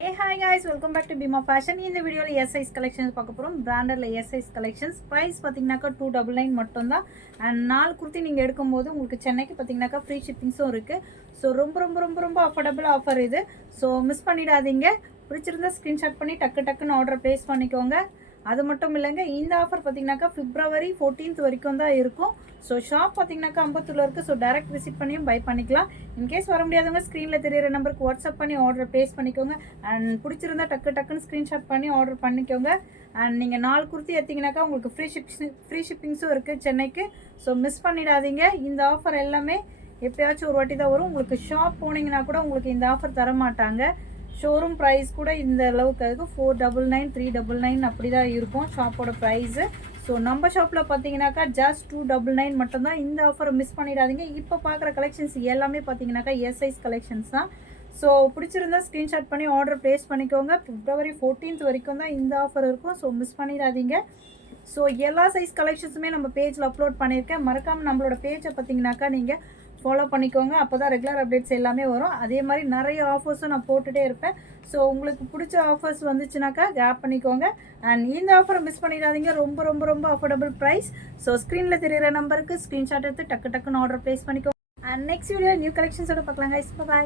Hey hi guys, welcome back to Bima Fashion. இந்த வீடியோல S size collections பார்க்க போறோம். பிராண்டட்ல S size collections. price பாத்தீங்கன்னாக்கா 299 மட்டும் தான். and 4 குர்த்தி நீங்க எடுக்கும்போது உங்களுக்கு சென்னைக்கு பாத்தீங்கன்னாக்கா ஃப்ரீ ஷிப்பிங்ஸும் இருக்கு. சோ ரொம்ப அஃபோர்டபிள் ஆஃபர் இது. சோ மிஸ் பண்ணிடாதீங்க. பிடிச்சிருந்தா ஸ்கிரீன்ஷாட் பண்ணி டக்குன்னு ஆர்டர் பிளேஸ் பண்ணிக்கோங்க. அது மட்டும் இல்லைங்க, இந்த ஆஃபர் பார்த்தீங்கன்னாக்கா February 14th வரைக்கும் தான் இருக்கும். ஸோ ஷாப் பார்த்தீங்கன்னாக்கா அம்பத்தூரில் இருக்குது. ஸோ டேரக்ட் விசிட் பண்ணியும் பை பண்ணிக்கலாம். இன்கேஸ் வர முடியாதவங்க ஸ்க்ரீனில் தெரியிற நம்பருக்கு வாட்ஸ்அப் பண்ணி ஆர்டர் ப்ளேஸ் பண்ணிக்கோங்க. அண்ட் பிடிச்சிருந்தா டக்குன்னு ஸ்க்ரீன்ஷாட் பண்ணி ஆர்டர் பண்ணிக்கோங்க. அண்ட் நீங்கள் 4 குர்த்தி எடுத்தீங்கன்னாக்கா உங்களுக்கு ஃப்ரீ ஷிப்பிங்ஸும் இருக்குது சென்னைக்கு. ஸோ மிஸ் பண்ணிடாதீங்க. இந்த ஆஃபர் எல்லாமே எப்போயாச்சும் ஒரு வாட்டி தான் வரும். உங்களுக்கு ஷாப் போனீங்கன்னா கூட உங்களுக்கு இந்த ஆஃபர் தர மாட்டாங்க. ஷோரூம் ப்ரைஸ் கூட இந்த அளவுக்கு அதுக்கு 499 399 அப்படி தான் இருக்கும் ஷாப்போட ப்ரைஸு. ஸோ நம்ம ஷாப்பில் பார்த்தீங்கன்னாக்கா ஜஸ்ட் 299 மட்டும்தான். இந்த ஆஃபரை மிஸ் பண்ணிடாதீங்க. இப்போ பார்க்குற கலெக்ஷன்ஸ் எல்லாமே பார்த்தீங்கன்னாக்கா எஸ் சைஸ் கலெக்ஷன்ஸ் தான். ஸோ பிடிச்சிருந்தா ஸ்க்ரீன்ஷாட் பண்ணி ஆர்டர் ப்ளேஸ் பண்ணிக்கோங்க. February 14th வரைக்கும் தான் இந்த ஆஃபர் இருக்கும். ஸோ மிஸ் பண்ணிடாதீங்க. ஸோ எல்லா சைஸ் கலெக்ஷன்ஸுமே நம்ம பேஜில் அப்லோட் பண்ணியிருக்கேன். மறக்காமல் நம்மளோட பேஜை பார்த்தீங்கன்னாக்கா நீங்கள் ஃபாலோ பண்ணிக்கோங்க. அப்போ தான் ரெகுலர் அப்டேட்ஸ் எல்லாமே வரும். அதே மாதிரி நிறைய ஆஃபர்ஸும் நான் போட்டுகிட்டே இருப்பேன். ஸோ உங்களுக்கு பிடிச்ச ஆஃபர்ஸ் வந்துச்சுனாக்கா கிராப் பண்ணிக்கோங்க. அண்ட் இந்த ஆஃபரை மிஸ் பண்ணிடாதீங்க. ரொம்ப அஃபோர்டபுள் ப்ரைஸ். ஸோ ஸ்க்ரீனில் தெரியிற நம்பருக்கு ஸ்க்ரீன்ஷாட் எடுத்து டக்குன்னு ஆர்டர் ப்ளேஸ் பண்ணிக்கோங்க. அண்ட் நெக்ஸ்ட் வீடியோ நியூ கலெக்ஷன்ஸோட பார்க்கலாம் கைஸ். பை.